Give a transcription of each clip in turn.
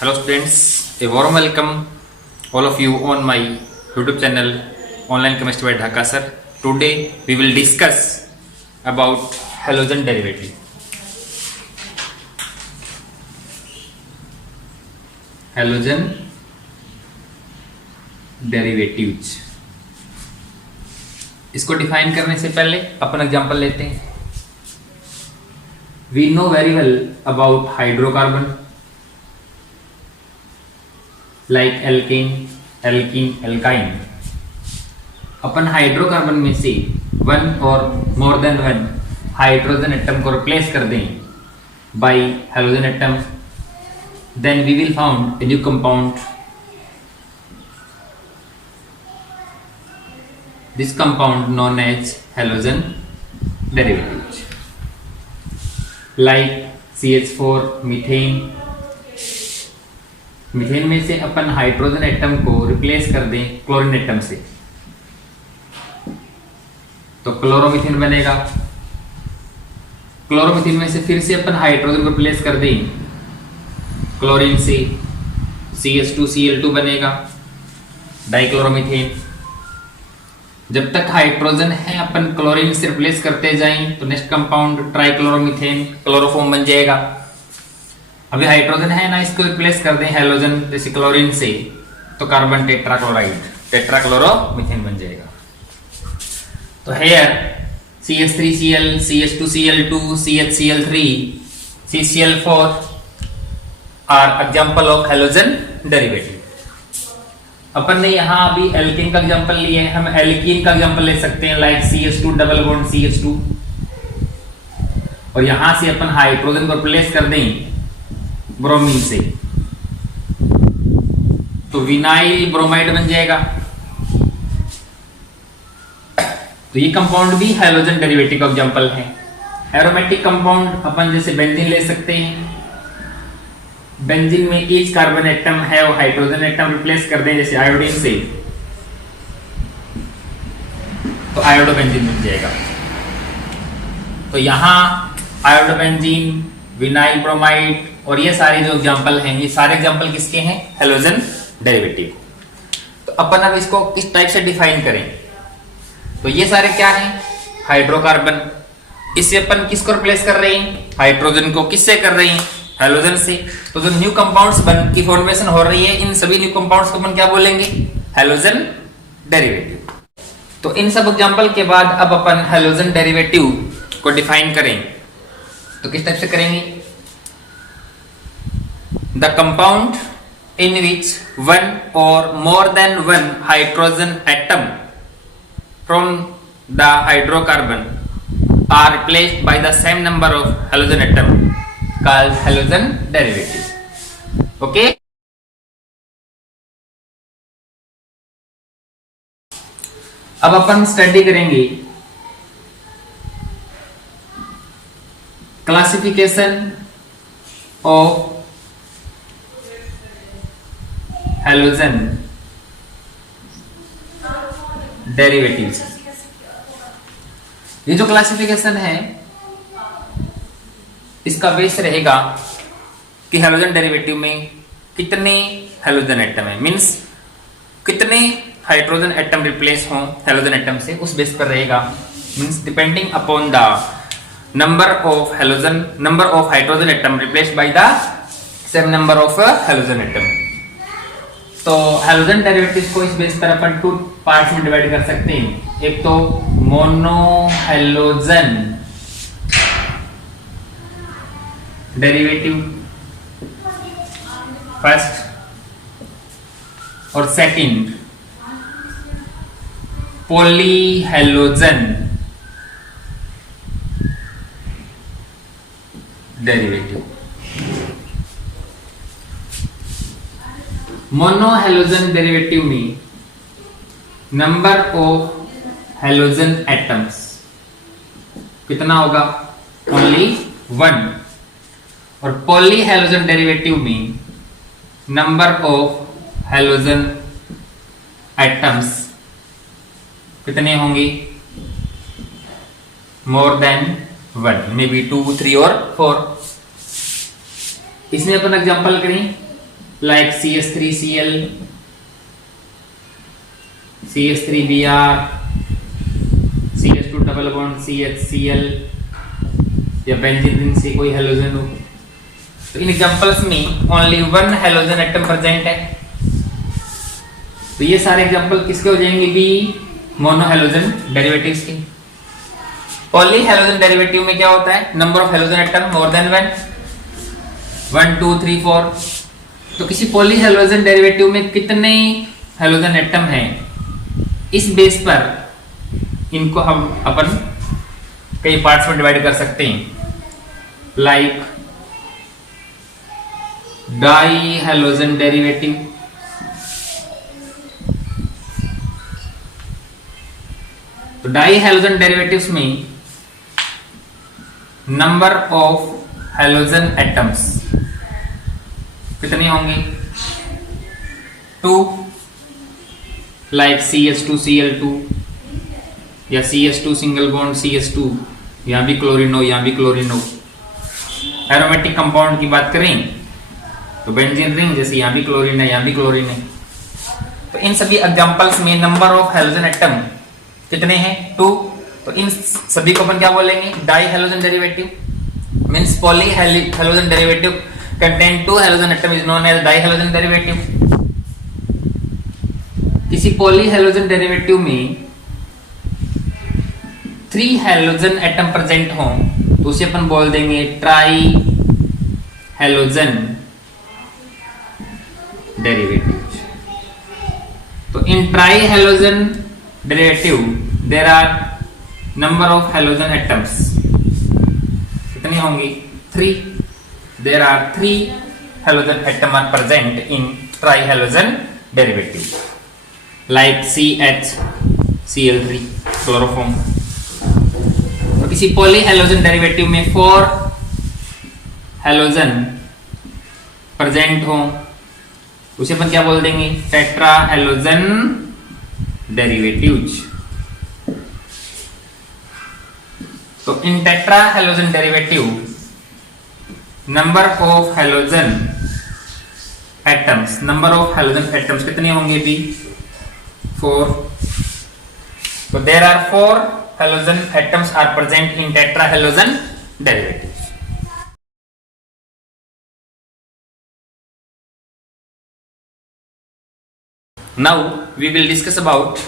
Hello students, a warm welcome all of you on my YouTube channel Online Chemistry by Dhaka sir. Today we will discuss about halogen derivative. Halogen derivatives. इसको define करने से पहले अपन example लेते हैं. We know very well about hydrocarbon like alkane, alkene, alkyne. अपन hydrocarbon में से one और more than one hydrogen atom को रिप्लेस कर दें by halogen atom, then we will found a new compound. This compound known as halogen derivative like CH4, methane. Methane में से अपन हाइड्रोजन एटम को रिप्लेस कर दें क्लोरीन एटम से तो क्लोरोमीथेन बनेगा. क्लोरोमीथेन में से फिर से अपन हाइड्रोजन को रिप्लेस कर दें क्लोरीन से CH2Cl2 बनेगा डाइक्लोरोमीथेन. जब तक हाइड्रोजन है अपन क्लोरीन से रिप्लेस करते जाएं तो नेक्स्ट कंपाउंड ट्राइक्लोरोमीथेन क्लोरोफॉर्म बन जाएगा. अभी हाइड्रोजन है ना, इसको रिप्लेस कर दें हेलोजन जैसे क्लोरीन से तो कार्बन टेट्राक्लोराइड टेट्राक्लोरोमीथेन बन जाएगा. तो here CH3Cl, CH2Cl2, CHCl3, CCl4 are example of halogen derivative. अपन ने यहां अभी एल्केन का एग्जांपल लिया है, हम एल्कीन का एग्जांपल ले सकते हैं like CH2 double bond CH2. और यहां से अपन हाइड्रोजन को रिप्लेस कर दें ब्रोमीन से तो विनाइल ब्रोमाइड बन जाएगा. तो ये कंपाउंड भी हाइड्रोजन डेरिवेटिव का एग्जांपल है. एरोमेटिक कंपाउंड अपन जैसे बेंजीन ले सकते हैं. बेंजीन में ईच कार्बन एटम है वो हाइड्रोजन एटम रिप्लेस कर दें जैसे आयोडीन से तो आयोडोबेंजीन बन जाएगा. तो यहां आयोडोबेंजीन, विनाइल ब्रोमाइड और ये सारे जो एग्जांपल हैं, ये सारे एग्जांपल किसके हैं? Halogen derivative. तो अपन अब इसको किस टाइप से डिफाइन करें? तो ये सारे क्या हैं? हाइड्रोकार्बन. इससे अपन किसको रिप्लेस कर रहे हैं? हाइड्रोजन को. किससे कर रहे हैं? हेलोजन से. तो जो न्यू कंपाउंड्स बन की फॉर्मेशन हो रही है, इन सभी न्यू कंपाउंड्स को अपन क्या बोलेंगे? Halogen derivative. तो इन सब एग्जांपल के बाद अब अपन हेलोजन डेरिवेटिव को डिफाइन करें तो किस टाइप से करेंगे? The compound in which one और more than one hydrogen atom from the hydrocarbon are replaced by the same number of halogen atom called halogen derivative. Okay? अब अपन स्टडी करेंगे क्लासिफिकेशन ऑफ हेलोजन डेरिवेटिव्स. ये जो classification है इसका base रहेगा कि हेलोजन डेरिवेटिव में कितने हेलोजन एटम है, मींस कितने हाइड्रोजन एटम रिप्लेस हों हेलोजन एटम से, उस बेस पर रहेगा. Means depending upon the number of hydrogen atom replaced by the same number of halogen atom. तो हेलोजन डेरिवेटिव को इस बेस पर अपन टू पार्ट्स में डिवाइड कर सकते हैं. एक तो मोनो हेलोजन डेरिवेटिव फर्स्ट और second poly halogen derivative. Mono halogen derivative में नंबर ऑफ हेलोजन एटम्स कितना होगा? Only one. और पॉली हेलोजन डेरिवेटिव में नंबर ऑफ हेलोजन एटम्स कितने होंगे? मोर देन वन, मे बी 2, 3 और 4. इसमें अपन एग्जांपल करें like CH3Cl, CH3Br, CH2 double bond CHCl या बेंजीन रिंग से कोई हेलोजन हो। तो इन एग्जांपल्स में only one halogen atom present है। तो ये सारे एग्जांपल किसके हो जाएंगे बी, मोनो हेलोजन डेरिवेटिव्स के। पॉली हेलोजन डेरिवेटिव में क्या होता है, number of halogen atom more than 1 2 3 4। तो किसी पॉली हेलोजन डेरिवेटिव में कितने हेलोजन एटम हैं, इस बेस पर इनको हम अपन कई पार्ट्स में डिवाइड कर सकते हैं। लाइक डाई हेलोजन डेरिवेटिव, तो डाई हेलोजन डेरिवेटिव्स में नंबर ऑफ हेलोजन एटम्स कितने होंगे, 2, लाइक CH2Cl2 या CH2 सिंगल बॉन्ड CH2, यहां भी क्लोरीन हो, यहां भी क्लोरीन हो। एरोमेटिक कंपाउंड की बात करें तो बेंजीन रिंग, जैसे यहां भी क्लोरीन है, यहां भी क्लोरीन है। तो इन सभी एग्जांपल्स में नंबर ऑफ हेलोजन एटम कितने हैं, 2। तो इन सभी को अपन क्या बोलेंगे, die halogen derivative. Means poly halogen derivative contain 2 halogen atom is known as dihalogen derivative। किसी पॉली हेलोजन डेरिवेटिव में 3 हेलोजन एटम प्रेजेंट हो तो उसे अपन बोल देंगे ट्राई हेलोजन डेरिवेटिव। तो इन tri halogen derivative there are number of halogen atoms कितने होंगे, 3। There are 3 halogen atom are present in trihalogen derivative, like CH(Cl3) chloroform। तो किसी पॉली हेलोजन डेरिवेटिव में 4 हेलोजन प्रेजेंट हो उसे अपन क्या बोल देंगे, टेट्रा हेलोजन डेरिवेटिव्स। तो इन tetra halogen derivative number of halogen atoms कितने होंगे भी, 4। तो there are 4 halogen atoms are present in tetra halogen derivative. Now we will discuss about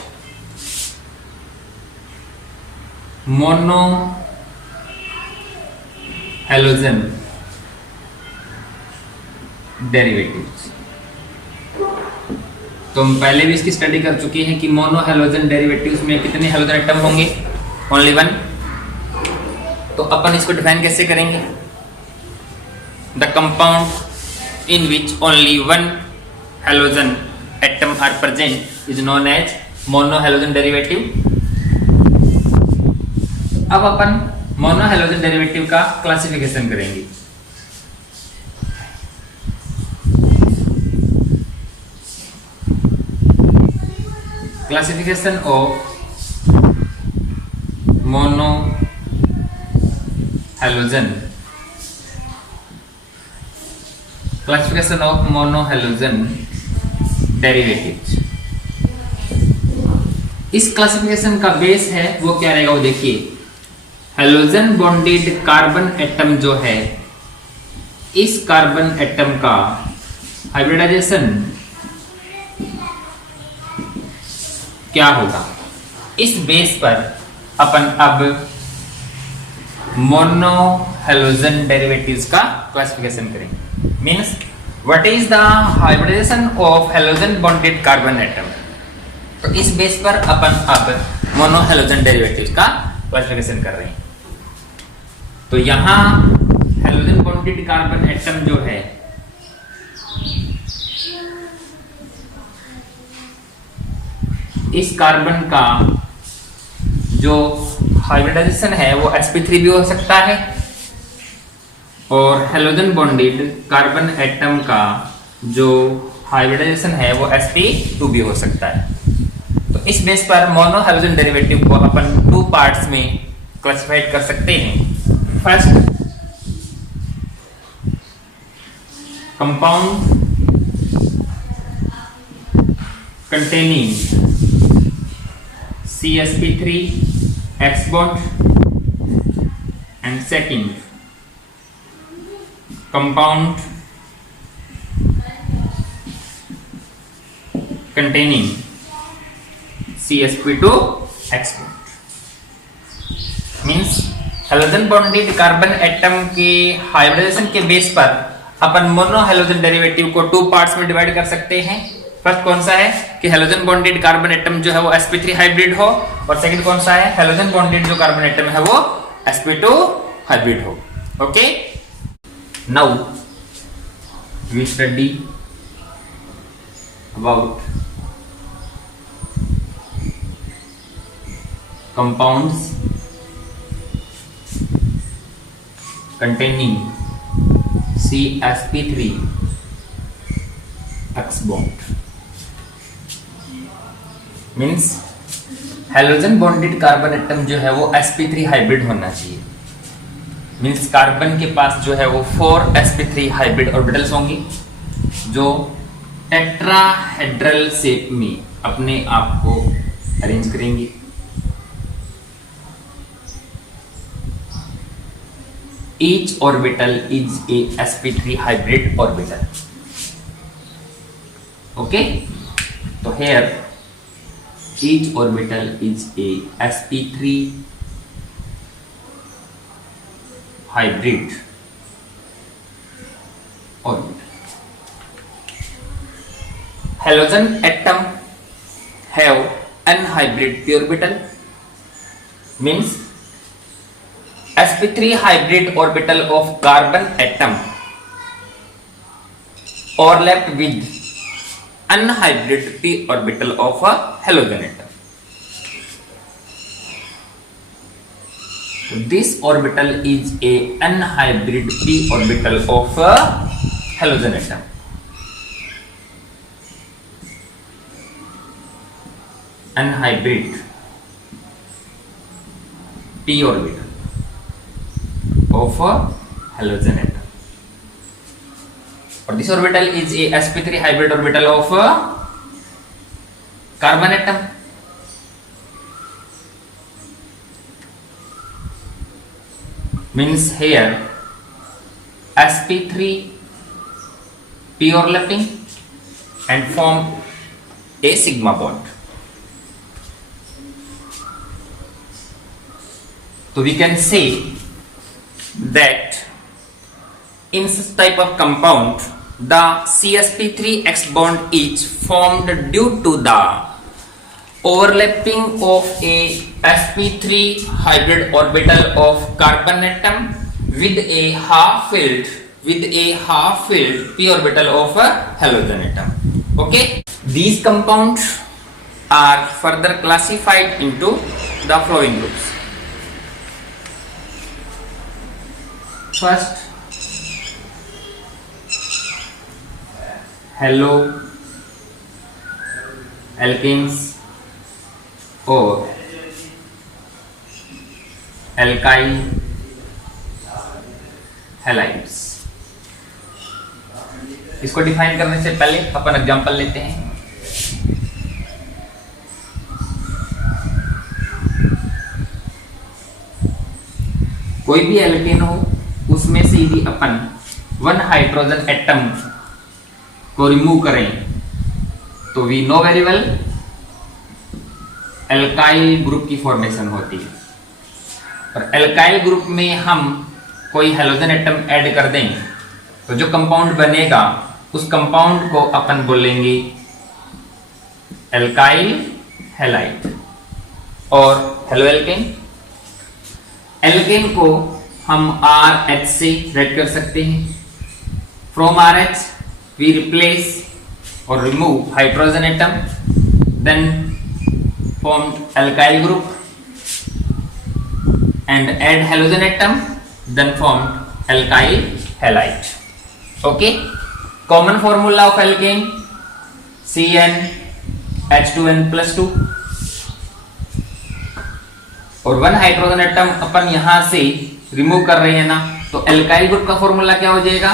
mono halogen derivatives. तो हम पहले भी इसकी स्टडी कर चुके हैं कि मोनो हेलोजन डेरिवेटिव्स में कितने हेलोजन एटम होंगे, ओनली 1। तो अपन इसको डिफाइन कैसे करेंगे, the compound in which only 1 halogen atom are present is known as mono halogen derivative. अब अपन मोनो हेलोजन डेरिवेटिव का क्लासिफिकेशन करेंगे। Classification of mono halogen, classification of mono halogen derivatives. इस क्लासिफिकेशन का बेस है वो क्या रहेगा, वो देखिए। हेलोजन बॉन्डेड कार्बन एटम जो है, इस कार्बन एटम का हाइब्रिडाइजेशन क्या होगा, इस बेस पर अपन अब मोनो हेलोजन डेरिवेटिव्स का क्लासिफिकेशन करेंगे। Means what is the hybridization of halogen bonded carbon atom. तो इस बेस पर अपन अब मोनो हेलोजन डेरिवेटिव्स का क्लासिफिकेशन कर रहे हैं। तो यहां हेलोजन बॉन्डेड कार्बन एटम जो है, इस कार्बन का जो हाइब्रिडाइजेशन है वो sp3 भी हो सकता है, और हेलोजन बॉन्डेड कार्बन एटम का जो हाइब्रिडाइजेशन है वो sp2 भी हो सकता है। तो इस बेस पर मोनो हेलोजन डेरिवेटिव को अपन 2 पार्ट्स में क्लासिफाइड कर सकते हैं। First, compound containing CsP3 X bond and second compound containing CsP2 X bond मीन्स हेलोजन बॉन्डेड कार्बन एटम के हाइब्रिडेशन के बेस पर अपन मोनो हेलोजन डेरिवेटिव को 2 पार्ट्स में डिवाइड कर सकते हैं। फर्स्ट कौन सा है कि हेलोजन बॉन्डेड कार्बन एटम जो है वो sp3 हाइब्रिड हो, और सेकंड कौन सा है हेलोजन बॉन्डेड जो कार्बन एटम है वो sp2 हाइब्रिड हो। Okay, now we study about compounds containing CsP3 X bond मीन्स हेलोजन बॉन्डेड कार्बन एटम जो है वो sp3 हाइब्रिड होना चाहिए। मीन्स कार्बन के पास जो है वो 4 sp3 हाइब्रिड ऑर्बिटल्स होंगे जो टेट्राहेड्रल शेप में अपने आप को अरेंज करेंगे। Each orbital is a sp3 hybrid orbital. Okay, so here each orbital is a sp3 hybrid orbital. Halogen atom have anhybrid p orbital, means sp3 hybrid orbital of carbon atom overlapped with anhybrid p orbital of a halogen atom. This orbital is a anhybrid p orbital of a halogen atom. Anhybrid p orbital of a halogen atom, or this orbital is a sp3 hybrid orbital of a carbon atom. Means here sp3 p overlapping and form a sigma bond. So we can say that in such type of compound the CsP3 X bond is formed due to the overlapping of a sp3 hybrid orbital of carbon atom with a half-filled p orbital of a halogen atom. Okay, these compounds are further classified into the following groups. First, halo alkenes और alkyl halides। इसको define करने से पहले अपन example लेते हैं। कोई भी alkene हो उसमें से यदि अपन 1 हाइड्रोजन एटम को रिमूव करें तो we know very well alkyl group की फॉर्मेशन होती है, और एल्काइल ग्रुप में हम कोई हेलोजन एटम ऐड कर दें तो जो कंपाउंड बनेगा उस कंपाउंड को अपन बोलेंगे एल्काइल हैलाइड। और हेलो एल्केन, एल्केन को हम RH से राइट कर सकते हैं। फ्रॉम RH वी रिप्लेस और remove hydrogen atom, then formed alkyl group and add halogen atom, then formed alkyl halide. Okay, common formula of alkane CnH2n+2 और 1 hydrogen atom अपन यहां से रिमूव कर रहे हैं ना, तो एल्काइल ग्रुप का फॉर्मूला क्या हो जाएगा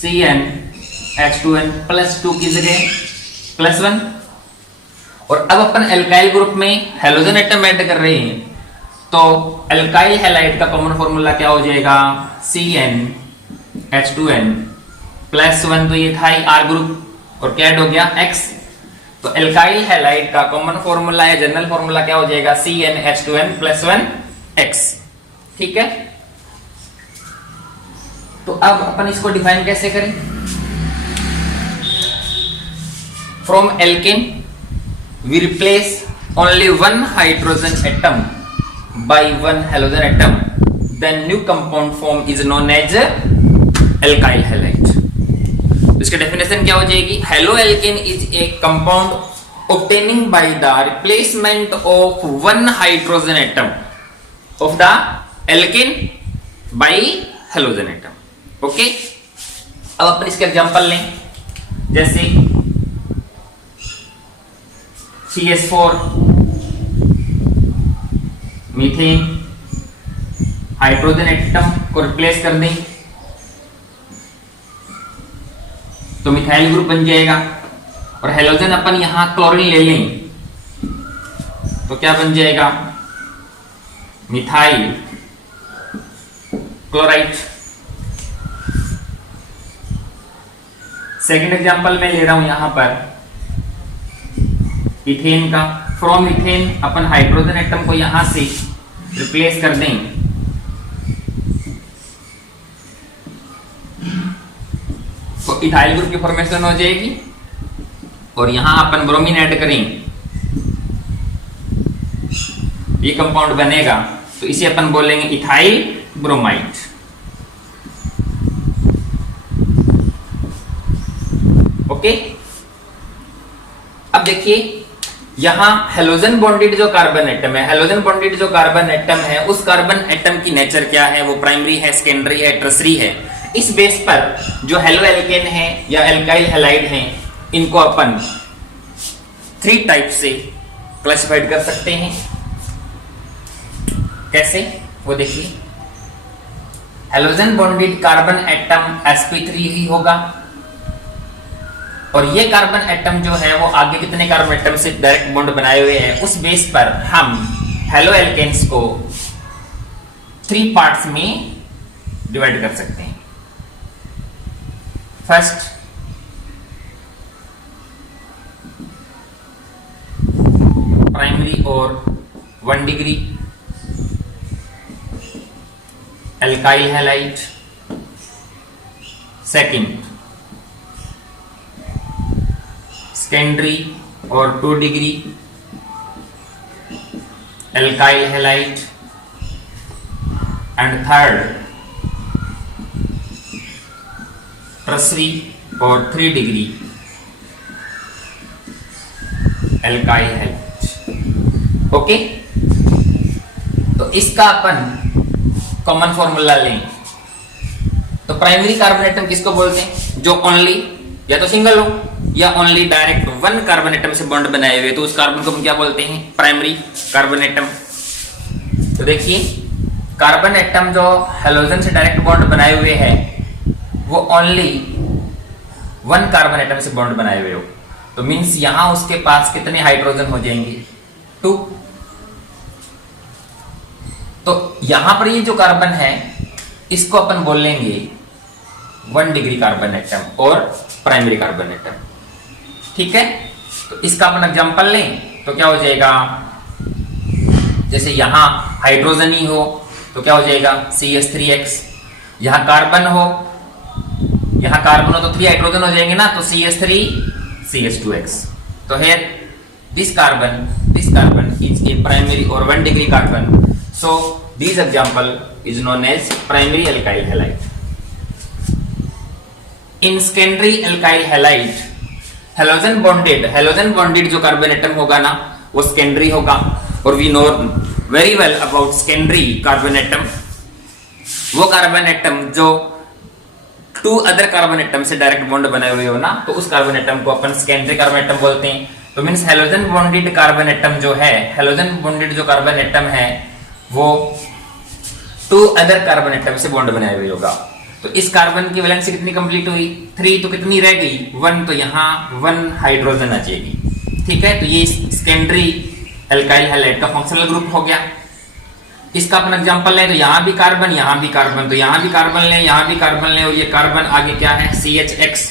CnH2n+2 की जगह +1 और अब अपन एल्काइल ग्रुप में हेलोजन एटम ऐड कर रहे हैं, तो एल्काइल हैलाइड का कॉमन फॉर्मूला क्या हो जाएगा, CnH2n प्लस 1, तो ये था ही R ग्रुप और क्या ऐड हो गया X। तो एल्काइल हैलाइड का कॉमन फॉर्मूला या जनरल फॉर्मूला क्या हो जाएगा, CnH2n प्लस 1X। ठीक है, तो अब अपन इसको डिफाइन कैसे करें, from alkane we replace only one hydrogen atom by one halogen atom, then new compound form is known as alkyl halide। इसकी डेफिनेशन क्या हो जाएगी, halo alkane is a compound obtaining by the replacement of one hydrogen atom of the alkane by halogen atom। Okay, अब अपन इसके example लें, जैसे CH4 methane, hydrogen atom को replace कर दें तो मिथाइल ग्रुप बन जाएगा, और हेलोजन अपन यहां क्लोरीन ले लें तो क्या बन जाएगा, मिथाइल क्लोराइड। सेकंड एग्जांपल मैं ले रहा हूं यहां पर इथेन का, from ethane upon hydrogen atom को यहां से रिप्लेस कर दें तो इथाइल ग्रुप की फॉर्मेशन हो जाएगी, और यहां अपन ब्रोमीन ऐड करें ये कंपाउंड बनेगा, तो इसे अपन बोलेंगे इथाइल ब्रोमाइड। ओके, अब देखिए यहां हेलोजन बॉन्डेड जो कार्बन एटम है, हेलोजन बॉन्डेड जो कार्बन एटम है, उस कार्बन एटम की नेचर क्या है, वो प्राइमरी है, सेकेंडरी है, टर्सरी है। इस बेस पर जो हेलो एल्केन है या एल्काइल हैलाइड है, इनको अपन 3 टाइप से क्लासिफाइड कर सकते हैं। कैसे, वो देखिए, halogen bonded carbon atom sp3 ही होगा, और ये कार्बन एटम जो है वो आगे कितने कार्बन एटम से डायरेक्ट बॉन्ड बनाए हुए हैं, उस बेस पर हम हेलो एल्केन्स को 3 पार्ट्स में डिवाइड कर सकते हैं। फर्स्ट, प्राइमरी और 1 degree alkyl halide. Second, secondary और 2 degree alkyl halide. And third, tertiary और 3 डिग्री एल्काइल हैलाइड। ओके, तो इसका अपन कॉमन फॉर्मूला लें तो प्राइमरी कार्बन एटम किसको बोलते हैं, जो ओनली या तो सिंगल हो या ओनली डायरेक्ट 1 कार्बन एटम से बॉन्ड बनाए हुए, तो उस कार्बन को हम क्या बोलते हैं, प्राइमरी कार्बन एटम। तो देखिए, कार्बन एटम जो हेलोजन से डायरेक्ट बॉन्ड बनाए हुए है, वो ओनली 1 कार्बन एटम से बॉन्ड बनाए हुए हो, तो मींस यहां उसके पास कितने हाइड्रोजन हो जाएंगे, 2। तो यहां पर ये जो कार्बन है इसको अपन बोल लेंगे 1 डिग्री कार्बन एटम और प्राइमरी कार्बन एटम। ठीक है, तो इसका अपन एग्जांपल लें तो क्या हो जाएगा, जैसे यहां हाइड्रोजन ही हो तो क्या हो जाएगा, CH3X। यहां कार्बन हो तो 3 हाइड्रोजन हो जाएंगे ना, तो CH3 CH2X। तो here this carbon is a primary or 1 degree carbon, so this example is known as primary alkyl halide. In secondary alkyl halide, halogen bonded जो कार्बन एटम होगा ना, वो सेकेंडरी होगा, और we know very well about secondary carbon atom. वो carbon atom जो 2 other carbon atom से direct bond बनाए हुए हो ना, तो उस कार्बन एटम को अपन सेकेंडरी कार्बन एटम बोलते हैं। तो means halogen bonded carbon atom जो है, हेलोजन बॉन्डेड जो कार्बन एटम है, वो 2 अदर कार्बन एटम से बॉन्ड बनाए हुए होगा। तो इस कार्बन की वैलेंसी कितनी कंप्लीट हुई, 3, तो कितनी रह गई, 1, तो यहां 1 हाइड्रोजन आ जाएगी। ठीक है, तो ये सेकेंडरी एल्काइल हैलाइड का फंक्शनल ग्रुप हो गया। इसका अपन एग्जांपल लें तो यहां भी कार्बन, यहां भी कार्बन, तो यहां भी कार्बन लें, यहां भी कार्बन लें, और ये कार्बन आगे क्या है CH(X).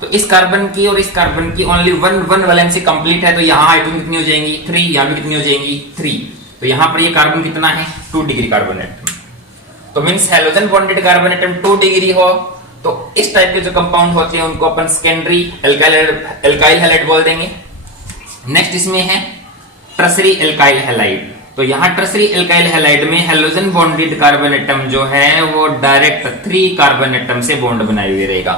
तो इस कार्बन की और इस कार्बन की ओनली वन वैलेंसी कंप्लीट है, तो यहां हाइड्रोजन कितनी हो जाएंगी 3, यहां भी कितनी हो जाएंगी 3। तो यहां पर ये कार्बन कितना है 2 डिग्री कार्बन एटम। तो means halogen bonded carbon atom 2 degree हो तो इस टाइप के जो कंपाउंड होते हैं उनको अपन सेकेंडरी एल्काइल हैलाइड बोल देंगे। नेक्स्ट इसमें है टर्सरी एल्काइल हैलाइड। तो यहां टर्सरी एल्काइल हैलाइड में हैलोजन बॉन्डेड कार्बन एटम जो है वो डायरेक्ट 3 कार्बन एटम से बॉन्ड बनाए हुए रहेगा।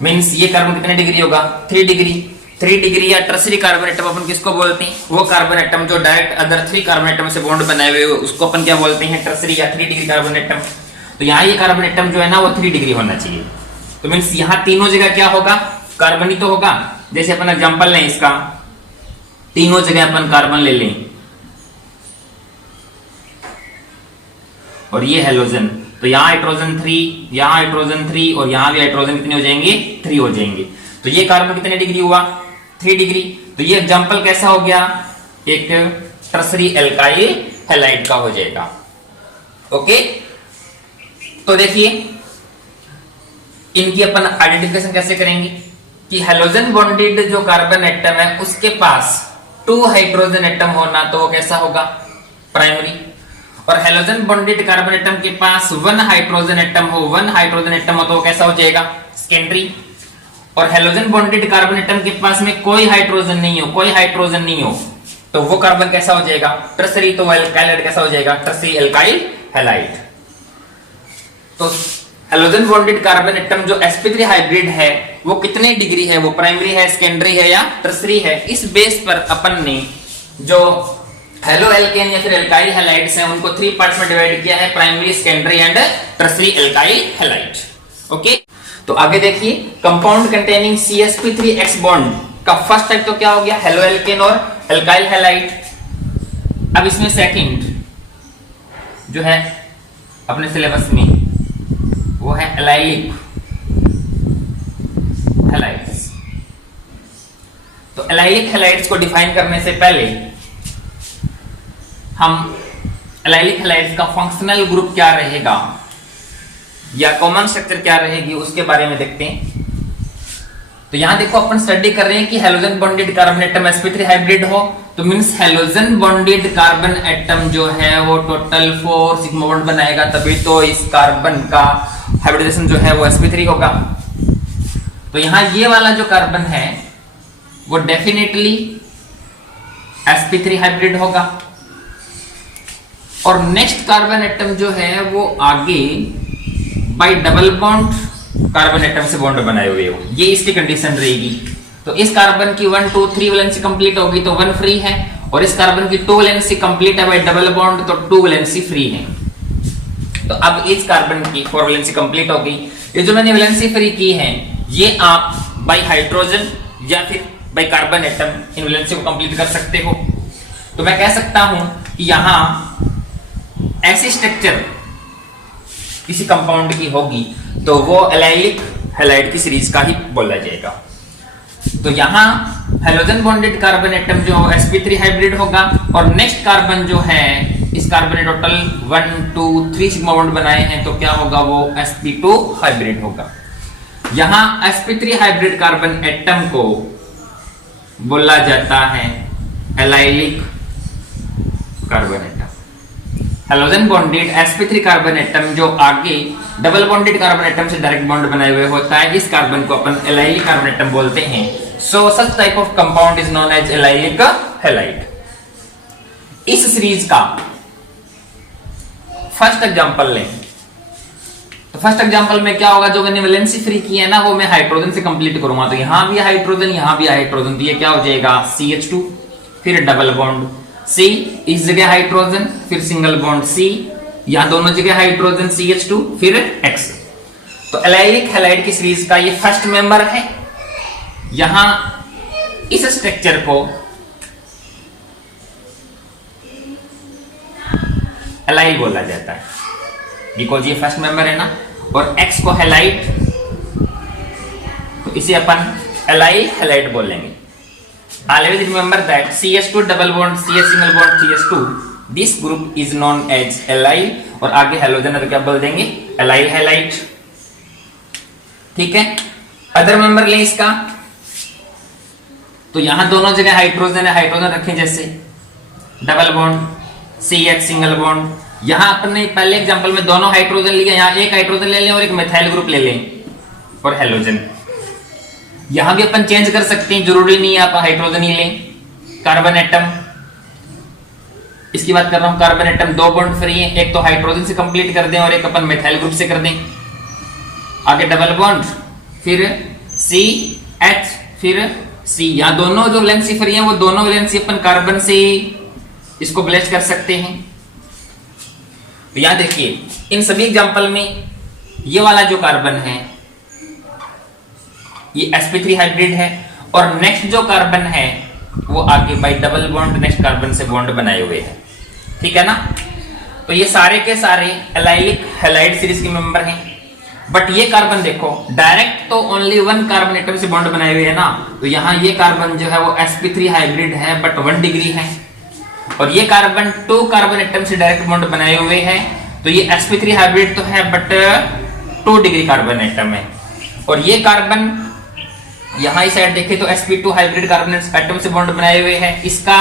मींस ये कार्बन कितने डिग्री होगा 3 डिग्री। 3 डिग्री या टर्सरी कार्बन एटम अपन किसको बोलते हैं, वो कार्बन एटम जो डायरेक्ट अदर 3 कार्बन एटम से बॉन्ड बनाए हुए उसको अपन क्या बोलते हैं टर्सरी या 3 डिग्री कार्बन एटम। तो यहाँ ये कार्बन एटम जो है ना वो 3 डिग्री होना चाहिए। तो मींस यहाँ तीनों जगह क्या होगा कार्बन ही तो होगा। जैसे अपन एग्जांपल लें इसका, तीनों जगह अपन कार्बन ले लें और ये हैलोजन, तो यहाँ हाइड्रोजन 3, यहाँ हाइड्रोजन 3 और यहाँ भी हाइड्रोजन कितने हो जाएंगे 3 हो जाएंगे। तो ये कार्बन कितने डिग्री हुआ 3 डिग्री। तो ये एग्जांपल कैसा हो गया एक टर्सरी एल्काइल हैलाइड का हो जाएगा। ओके, तो देखिए इनकी अपन आइडेंटिफिकेशन कैसे करेंगे कि हैलोजन बॉन्डेड जो कार्बन एटम है उसके पास 2 हाइड्रोजन एटम होना तो वो कैसा होगा प्राइमरी, और हैलोजन बॉन्डेड कार्बन एटम के पास 1 हाइड्रोजन एटम हो, 1 हाइड्रोजन एटम हो तो वो कैसा हो जाएगा सेकेंडरी। और हैलोजन बॉन्डेड कार्बन एटम के पास में कोई हाइड्रोजन नहीं हो, कोई हाइड्रोजन नहीं हो तो वो कार्बन कैसा हो जाएगा टर्सरी। तो एल्काइल कैसा हो जाएगा टर्सरी एल्काइल हैलाइड। तो हैलोजन बॉन्डेड कार्बन एटम जो sp3 हाइब्रिड है वो कितने डिग्री है, वो प्राइमरी है सेकेंडरी है या टर्सरी है, इस बेस पर अपन ने जो हेलो एल्केन या फिर एल्काइल हैलाइड्स हैं उनको 3 पार्ट्स में डिवाइड किया है, primary secondary and tertiary alkyl halide. Okay, तो आगे देखिए कंपाउंड कंटेनिंग CsP3X बॉन्ड का फर्स्ट टाइप तो क्या हो गया हेलो एल्केन और एल्काइल हैलाइड। अब इसमें सेकंड जो है अपने सिलेबस में वो है एलाइलिक हैलाइड्स। तो एलाइलिक हैलाइड्स को डिफाइन करने से पहले हम एलाइलिक हैलाइड्स का फंक्शनल ग्रुप क्या रहेगा या कॉमन स्ट्रक्चर क्या रहेगी उसके बारे में देखते हैं। तो यहां देखो अपन स्टडी कर रहे हैं कि halogen bonded carbon atom sp3 hybrid हो, तो means halogen bonded carbon atom जो है वो टोटल 4 सिग्मा बॉन्ड बनाएगा, तभी तो इस कार्बन का हाइब्रिडेशन जो है वो sp3 होगा। तो यहां ये वाला जो कार्बन है वो डेफिनेटली sp3 हाइब्रिड होगा, और नेक्स्ट कार्बन एटम जो है वो आगे bye double bond carbon atom से बॉन्ड बनाए हुए हो, ये इसकी कंडीशन रहेगी। तो इस कार्बन की 1 2 3 वैलेंसी कंप्लीट होगी तो 1 फ्री है, और इस कार्बन की 2 वैलेंसी कंप्लीट है बाय डबल बॉन्ड तो 2 वैलेंसी फ्री है। तो अब इस कार्बन की 4 वैलेंसी कंप्लीट हो गई। ये जो मैंने वैलेंसी फ्री की है ये आप बाय हाइड्रोजन या फिर by carbon atom in valency को कंप्लीट कर सकते हो। तो मैं कह सकता हूं कि यहां ऐसी स्ट्रक्चर किसी कंपाउंड की होगी तो वो एलाइलिक हैलाइड की सीरीज का ही बोला जाएगा। तो यहां हैलोजन बॉन्डेड कार्बन एटम जो sp3 हाइब्रिड होगा, और नेक्स्ट कार्बन जो है इस कार्बन ने टोटल 1 2 3 सिग्मा बॉन्ड बनाए हैं तो क्या होगा वो sp2 हाइब्रिड होगा। यहां sp3 हाइब्रिड कार्बन एटम को बोला जाता है allylic carbon atom. Halogen bonded sp3 carbon atom जो आगे डबल बॉन्डेड कार्बन एटम से डायरेक्ट बॉन्ड बनाए हुए होता है, इस कार्बन को अपन एलाइलिक कार्बन एटम बोलते हैं। So such type of compound is known as allylic halide. इस सीरीज का फर्स्ट एग्जांपल लें तो फर्स्ट एग्जांपल में क्या होगा, जो मैंने वैलेंसी फ्री की है ना वो मैं हाइड्रोजन से कंप्लीट करूंगा। तो यहां भी हाइड्रोजन यहां भी हाइड्रोजन, तो ये क्या हो जाएगा CH2 फिर डबल बॉन्ड C, इस जगह हाइड्रोजन फिर सिंगल बॉन्ड C, यहां दोनों जगह हाइड्रोजन CH2 फिर X। तो एलाइलिक हैलाइड की सीरीज का ये फर्स्ट मेंबर है। यहां इस स्ट्रक्चर को एलाइल बोला जाता है बिकॉज ये फर्स्ट मेंबर है ना, और X को हैलाइड, तो इसे अपन एलाइल हैलाइड बोलेंगे। Always remember that CH2 double bond CH single bond CH2 this group is known as allyl और आगे हेलोजन है तो क्या बोल देंगे allyl halide। ठीक है, अदर मेंबर ले इसका, तो यहां दोनों जगह हाइड्रोजन है, हाइड्रोजन रखें जैसे double bond CH single bond. यहां अपने पहले एग्जांपल में दोनों हाइड्रोजन लिया, यहां एक हाइड्रोजन ले लें और एक मिथाइल ग्रुप ले लें और हेलोजन। यहां भी अपन चेंज कर सकते हैं, जरूरी नहीं है आप हाइड्रोजन ही लें। कार्बन एटम, इसकी बात कर रहा हूं, कार्बन एटम दो बॉन्ड फ्री है, एक तो हाइड्रोजन से कंप्लीट कर दें और एक अपन मिथाइल ग्रुप से कर दें। आगे डबल बॉन्ड, फिर CH, फिर C, यहां दोनों जो वैलेंसी फ्री है वो दोनों वैलेंसी अपन कार्बन से इसको ब्लेच कर सकते हैं। तो यहां देखिए इन सभी एग्जांपल में ये वाला जो कार्बन है ये sp3 हाइब्रिड है और नेक्स्ट जो कार्बन है वो आगे bye double bond next carbon से बॉन्ड बनाए हुए है। ठीक है ना, तो ये सारे के सारे एलाइलिक हैलाइड सीरीज के मेंबर हैं। बट ये कार्बन देखो डायरेक्ट तो ओनली वन कार्बन एटम से बॉन्ड बनाए हुए है ना, तो यहां ये कार्बन जो है वो sp3 हाइब्रिड है बट 1 डिग्री है और ये कार्बन 2 कार्बन एटम से डायरेक्ट बॉन्ड बनाए हुए हैं, तो ये sp3 हाइब्रिड तो है बट 2 डिग्री कार्बन एटम है। और ये कार्बन यहां इस साइड देखें तो sp2 हाइब्रिड कार्बन एटम से बॉन्ड बनाए हुए हैं, इसका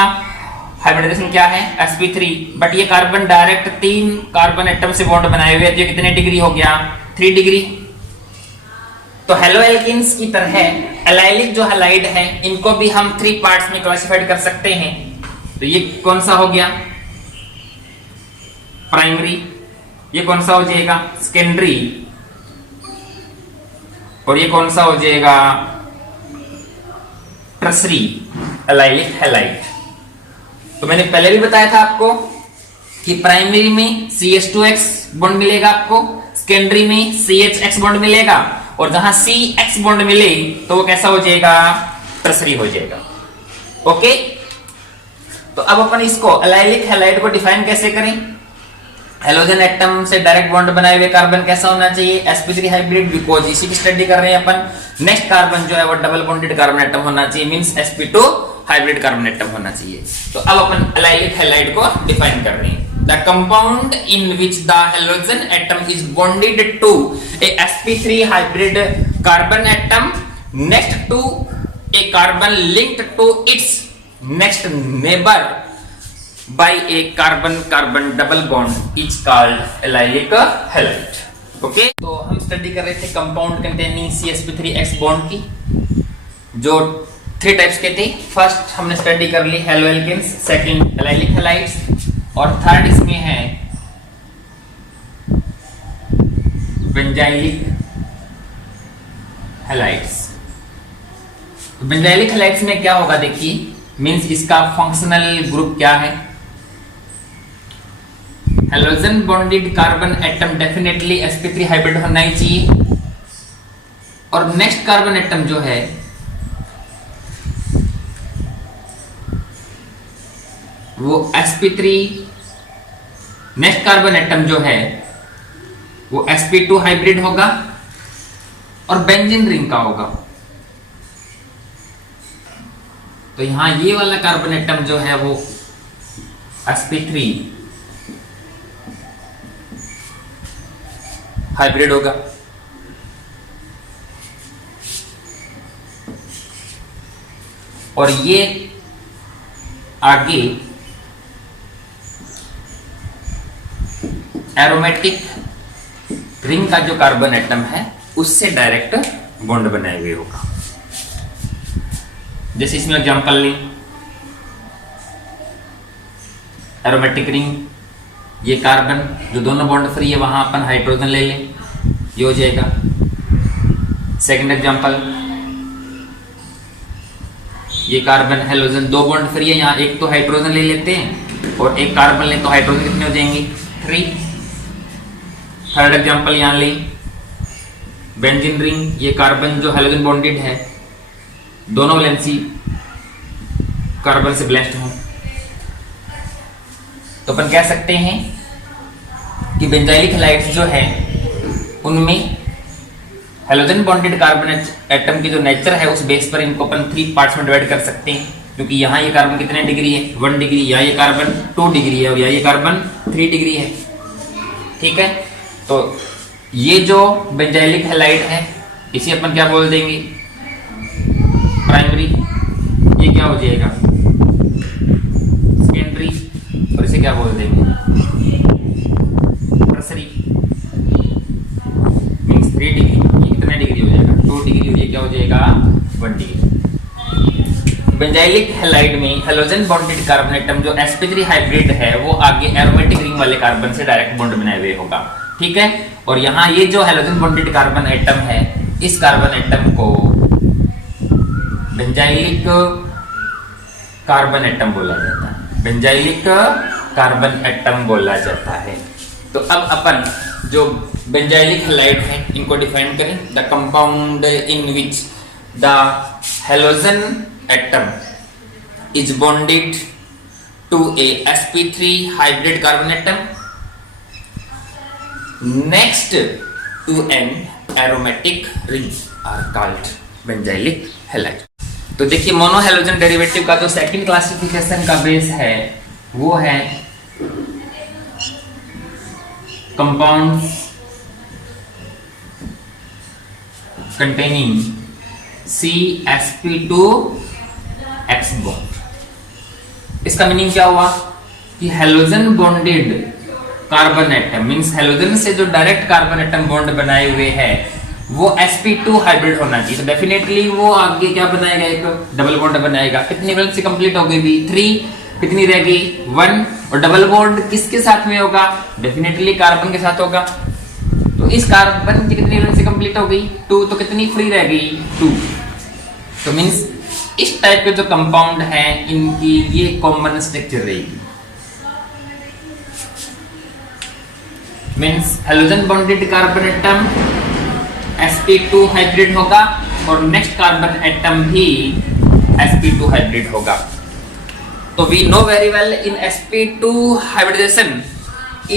हाइब्रिडेशन क्या है sp3, बट ये कार्बन डायरेक्ट 3 कार्बन एटम से बॉन्ड बनाए हुए हैं, तो ये कितने डिग्री हो गया 3 डिग्री। तो हेलो एल्किन्स की तरह एलाइलिक जो हैलाइड है इनको भी हम 3 पार्ट्स में क्लासिफाइड कर सकते हैं। तो ये कौन सा हो गया प्राइमरी, ये कौन सा हो जाएगा सेकेंडरी और ये कौन सा हो जाएगा टर्सरी एलाइलिक हैलाइड। तो मैंने पहले भी बताया था आपको कि प्राइमरी में CH2X बॉन्ड मिलेगा आपको, सेकेंडरी में CHX बॉन्ड मिलेगा और जहां CX बॉन्ड मिले तो वो कैसा हो जाएगा टर्सरी हो जाएगा। ओके, तो अब अपन इसको एलाइलिक हैलाइड को डिफाइन कैसे करें। हेलोजन एटम से डायरेक्ट बॉन्ड बनाए हुए कार्बन कैसा होना चाहिए sp3 हाइब्रिड, बिकॉज इसी की स्टडी कर रहे हैं अपन। नेक्स्ट कार्बन जो है वो डबल बॉन्डेड कार्बन एटम होना चाहिए, means sp2 hybrid carbon atom होना चाहिए। तो अब अपन एलाइलिक हैलाइड को डिफाइन कर रहे हैं। The compound in which the halogen atom is bonded to a sp3 hybrid carbon atom next to a carbon linked to its next neighbour by a carbon double bond is called allylic halide। Okay, तो हम study कर रहे थे compound containing CsP3X bond की, जो 3 types के थे। First हमने स्टडी कर ली halo alkanes, second allylic halides और थर्ड इसमें है बेंजाइलिक हैलाइड्स। तो बेंजाइलिक हैलाइड्स में क्या होगा देखिए, मींस इसका फंक्शनल ग्रुप क्या है। Halogen bonded carbon atom definitely sp3 hybrid होना ही चाहिए और नेक्स्ट कार्बन एटम जो है वो sp3, नेक्स्ट कार्बन एटम जो है वो sp2 हाइब्रिड होगा और बेंजीन रिंग का होगा। तो यहां ये वाला कार्बन एटम जो है वो sp3 हाइब्रिड होगा और ये आगे एरोमेटिक रिंग का जो कार्बन एटम है उससे डायरेक्ट बॉन्ड बनाए हुए होगा। जैसे इसमें एग्जांपल लें, एरोमेटिक रिंग, ये कार्बन जो दोनों बॉन्ड फ्री है वहां अपन हाइड्रोजन ले लें, ये हो जाएगा। सेकंड एग्जांपल, ये कार्बन हेलोजन 2 बॉन्ड फ्री है, यहां एक तो हाइड्रोजन ले लेते हैं और एक कार्बन लें तो हाइड्रोजन कितने हो जाएंगे 3। थर्ड एग्जांपल यहां लें, बेंजीन रिंग, ये कार्बन जो हेलोजन बॉन्डेड है दोनों वैलेंसी कार्बन से ब्लेस्ड हो, तो अपन कह सकते हैं कि बेंजाइलिक हैलाइड्स जो है उनमें हेलोजन बॉन्डेड कार्बन एटम की जो नेचर है उस बेस पर इनको अपन 3 पार्ट्स में डिवाइड कर सकते हैं। क्योंकि यहाँ ये कार्बन कितने डिग्री है, 1 डिग्री, यहाँ ये कार्बन 2 डिग्री है और यहाँ ये कार्बन 3 डिग्री है। ठीक है, तो ये जो बेंजाइलिक हैलाइड है इसे अपन क्या बोल देंगे, प्राइमरी। ये क्या हो जाएगा, सेकेंडरी। और इसे क्या बोल देंगे, टर्सरी। मींस 3 डिग्री, ये कितने डिग्री हो जाएगा, 2 डिग्री, और ये क्या हो जाएगा, 1 डिग्री। बेंजाइलिक हैलाइड में हेलोजन बॉन्डेड कार्बन एटम जो sp3 हाइब्रिड है वो आगे एरोमेटिक रिंग वाले कार्बन से डायरेक्ट बॉन्ड बनाए हुए होगा। ठीक है, और यहाँ ये जो हेलोजन बॉन्डेड कार्बन एटम है इस कार्बन एटम को बेंजाइलिक कार्बन एटम बोला जाता है, बेंजाइलिक कार्बन एटम बोला जाता है। तो अब अपन जो बेंजाइलिक हैलाइड है इनको डिफाइन करें। The compound in which the halogen atom is bonded to a sp3 hybrid carbon atom next to an aromatic ring are called benzylic halide। तो देखिए मोनो हेलोजन डेरिवेटिव का जो सेकंड क्लासिफिकेशन का base है वो है compounds containing CsP2 X bond. इसका meaning क्या हुआ कि halogen bonded carbon atom means halogen से जो डायरेक्ट कार्बन एटम बॉन्ड बनाए हुए हैं वो sp2 हाइब्रिड होना चाहिए। तो डेफिनेटली वो आगे क्या बनाएगा, एक डबल बॉन्ड बनाएगा। कितनी वैलेंसी कंप्लीट हो गई भी, 3। कितनी रह गई, 1। और डबल बॉन्ड किसके साथ में होगा, डेफिनेटली कार्बन के साथ होगा। तो इस कार्बन की कितनी वैलेंसी कंप्लीट हो गई, 2। तो कितनी फ्री रह गई, 2। तो मींस इस टाइप के जो कंपाउंड हैं इनकी ये कॉमन स्ट्रक्चर रहेगी। Means halogen bonded carbon atom sp2 hybrid होगा और नेक्स्ट कार्बन एटम भी sp2 हाइब्रिड होगा। तो we know very well in sp2 hybridization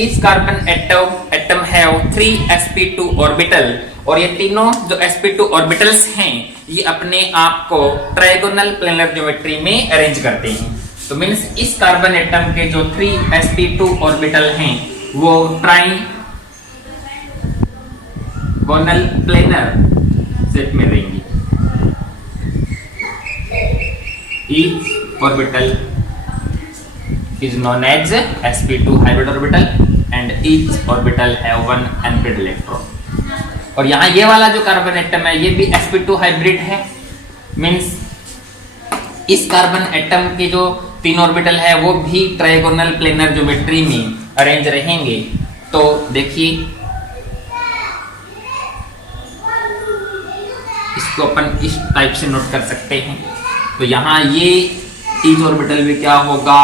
each carbon atom have 3 sp2 orbital और ये तीनों जो sp2 ऑर्बिटल्स हैं ये अपने आप को ट्रायगोनल प्लेनर ज्योमेट्री में अरेंज करते हैं। तो मींस इस कार्बन एटम के जो 3 sp2 ऑर्बिटल हैं वो ट्रायगोनल प्लेनर सेट में रहेंगी। Each orbital is known as sp2 hybrid orbital and each orbital have one unpaired electron। और यहाँ ये वाला जो कार्बन एटम है ये भी sp2 हाइब्रिड है। मींस इस कार्बन एटम के जो 3 ऑर्बिटल है वो भी ट्रायगोनल प्लेनर ज्योमेट्री में अरेंज रहेंगे। तो देखिए इसको अपन इस टाइप से नोट कर सकते हैं। तो यहाँ ये ईच ऑर्बिटल में क्या होगा,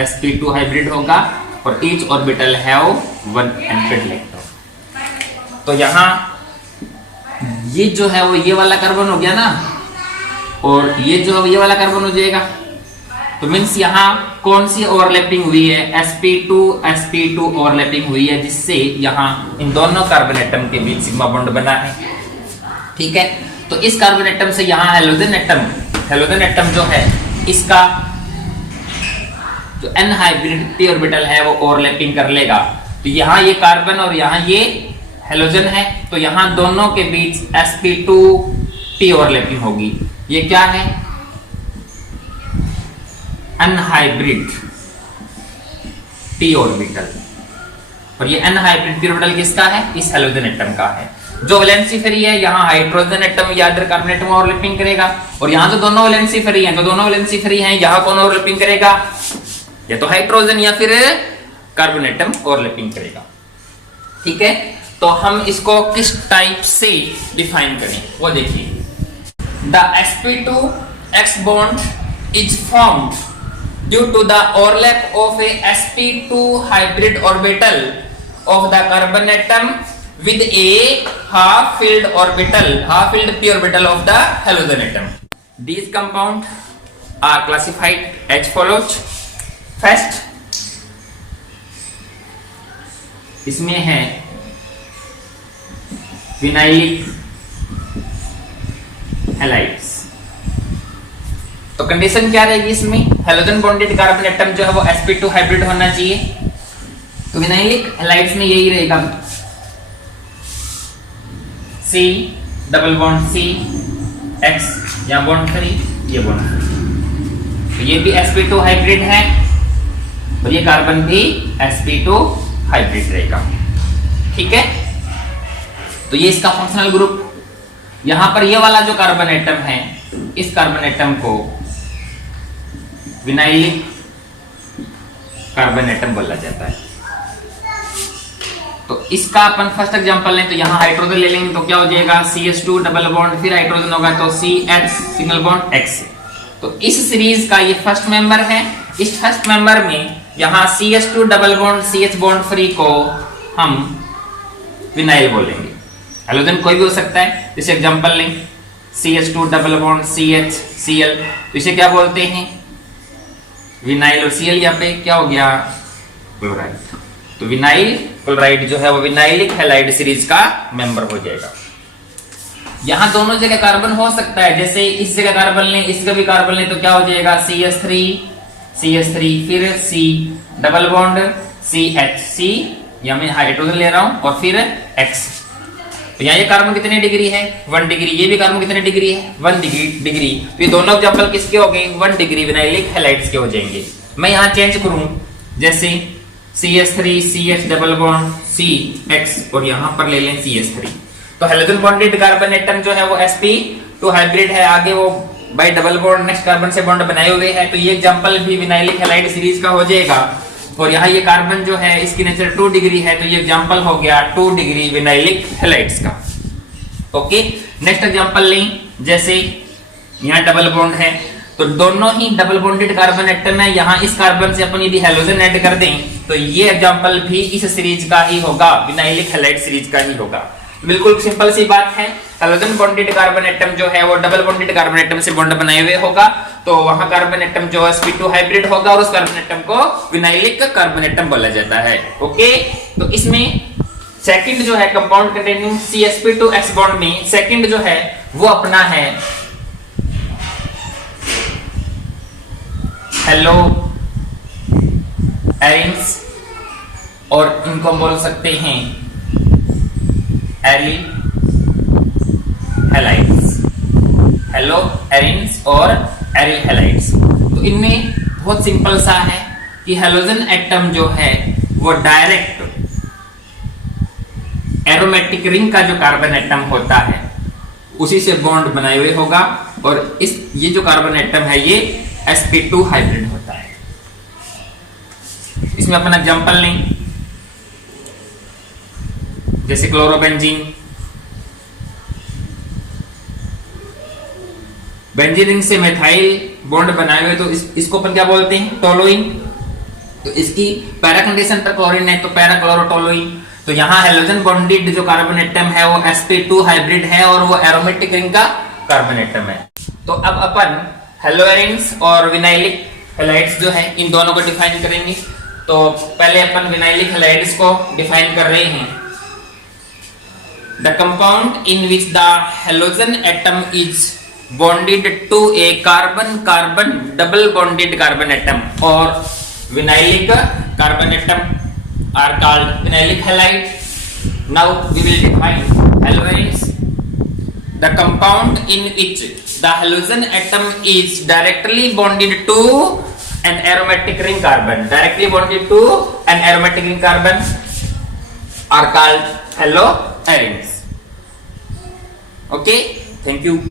sp2 हाइब्रिड होगा और each orbital have 1 unpaired electron. तो यहाँ ये जो है वो ये वाला कार्बन हो गया ना और ये जो ये वाला कार्बन हो जाएगा। तो मींस यहाँ कौन सी ओवरलैपिंग हुई है, sp2 ओवरलैपिंग हुई है जिससे यहाँ इन दोनों कार्बन एटम के बीच सिग्मा बॉन्ड बना है। ठीक है, तो इस कार्बन एटम से यहाँ हेलोजन एटम जो है इसका जो n हाइब्रिड p ऑर्बिटल है वो ओवरलैपिंग कर लेगा। तो यहाँ ये कार्बन और यहाँ ये हेलोजन है तो यहाँ दोनों के बीच sp2 p ओवरलैपिंग होगी। ये क्या है, अनहाइब्रिड p ऑर्बिटल और ये अनहाइब्रिड p ऑर्बिटल किसका है, इस हेलोजन एटम का है। जो वैलेंसी फ्री है यहाँ हाइड्रोजन एटम या अदर कार्बन एटम ओवरलैपिंग करेगा और यहाँ तो दोनों वैलेंसी फ्री हैं, तो दोनों वैलेंसी फ्री हैं, यहाँ कौन ओवरलैपिंग करेगा, या तो हाइड्रोजन या फिर कार्बन एटम ओवरलैपिंग करेगा। ठीक है, तो हम इसको किस टाइप से डिफाइन करें वो देखिए। The sp2 x bond is formed due to the overlap of a sp2 hybrid orbital of the carbon atom with a half-filled p orbital of the halogen atom. These compounds are classified as follows. First, इसमें है vinylic halides. तो condition क्या रहेगी इसमें, halogen bonded carbon atom जो है वो sp2 hybrid होना चाहिए। तो विनाइलिक हैलाइड्स में यही रहेगा, C double bond C X या बॉन्ड फ्री, ये बॉन्ड फ्री, तो ये भी sp2 हाइब्रिड है और ये कार्बन भी sp2 हाइब्रिड रहेगा। ठीक है, तो ये इसका फंक्शनल ग्रुप। यहां पर ये वाला जो कार्बन एटम है, इस कार्बन एटम को विनाइलिक कार्बन एटम बोला जाता है। तो इसका अपन फर्स्ट एग्जांपल लें तो यहाँ हाइड्रोजन ले लेंगे तो क्या हो जाएगा, CH2 डबल बॉन्ड, फिर हाइड्रोजन होगा तो CH सिंगल बॉन्ड X। तो इस सीरीज का ये फर्स्ट मेंबर है। इस फर्स्ट मेंबर में यहाँ CH2 double bond CH bond free को हम विनाइल बोलेंगे। हेलोजन कोई भी हो सकता है, जैसे एग्जांपल लें CH2 double bond CH Cl, तो इसे क्या बोलते हैं, विनाइल। और Cl यहाँ पे क्या हो गया, क्लोराइड। तो विनाइल क्लोराइड जो है वो विनाइलिक हैलाइड सीरीज का मेंबर हो जाएगा। यहां दोनों जगह कार्बन हो सकता है, जैसे इस जगह कार्बन लें, इस जगह भी कार्बन लें तो क्या हो जाएगा, CH3 फिर C डबल बॉन्ड CH, या मैं हाइड्रोजन ले रहा हूं, और फिर X। तो यहाँ ये कार्बन कितने डिग्री है, 1 डिग्री, ये भी कार्बन कितने डिग्री है, 1 डिग्री। तो ये दोनों एग्जांपल किसके हो गए, 1 डिग्री विनाइलिक हैलाइड्स के हो जाएंगे। मैं यहाँ चेंज करूं, जैसे CH3 CH double bond CX और यहां पर ले लें CH3। तो हेलोजन बॉन्डेड कार्बन एटम जो है वो sp2 हाइब्रिड है, आगे वो bye double bond next carbon से बॉन्ड बनाए हुए हैं। तो ये एग्जांपल भी विनाइलिक हैलाइड सीरीज का हो जाएगा। और यहाँ ये कार्बन जो है इसकी नेचर 2 डिग्री है, तो ये एग्जांपल हो गया 2 डिग्री विनाइलिक हैलाइड्स का। ओके, नेक्स्ट एग्जांपल लें, जैसे यहाँ डबल बॉन्ड है, तो दोनों ही डबल बॉन्डेड कार्बन एटम है। यहाँ इस कार्बन से अपन यदि हेलोजन ऐड कर दें तो ये एग्जांपल भी इस सीरीज का ही होगा, विनाइलिक हैलाइड सीरीज का ही होगा। बिल्कुल सिंपल सी बात है, हेलोजन बॉन्डेड कार्बन एटम जो है वो डबल बॉन्डेड कार्बन एटम से बॉन्ड बनाए हुए होगा, तो वहां कार्बन एटम जो sp2 हाइब्रिड होगा और उस कार्बन एटम को विनाइलिक कार्बन एटम बोला जाता है। ओके, तो इसमें सेकंड जो है कंपाउंड कंटेनिंग CsP2X बॉन्ड में सेकंड जो है वो अपना है हेलो एरिन्स, और इनको बोल सकते हैं एरिल हैलाइड्स, हेलो एरिन्स और एरिल हैलाइड्स। तो इनमें बहुत सिंपल सा है कि हेलोजन एटम जो है वो डायरेक्ट एरोमेटिक रिंग का जो कार्बन एटम होता है उसी से बॉन्ड बनाए हुए होगा, और ये जो कार्बन एटम है ये sp2 हाइब्रिड होता है। इसमें अपन एग्जांपल लें, जैसे क्लोरोबेंजीन, बेंजीन रिंग से मेथाइल बॉन्ड बनाए हुए, तो इसको अपन क्या बोलते हैं, टोलुइन। तो इसकी पैरा कंडीशन पर क्लोरीन है तो पैरा क्लोरोटोलुइन। तो यहाँ हेलोजन बॉन्डेड जो कार्बन एटम है वो sp2 हाइब्रिड है और वो एरोमेटिक रिंग का कार्बन एटम है। तो अब अपन हेलोएरिन्स और विनाइलिक हैलाइड्स जो है इन दोनों को डिफाइन करेंगे। तो पहले अपन विनाइलिक हैलाइड्स को डिफाइन कर रहे हैं, the compound in which the halogen atom is bonded to a carbon double bonded carbon atom or vinylic carbon atom are called vinylic halide. Now we will define halogens, the compound in which the halogen atom is directly bonded to an aromatic ring carbon, directly bonded to an aromatic ring carbon are called haloarenes. Okay, thank you.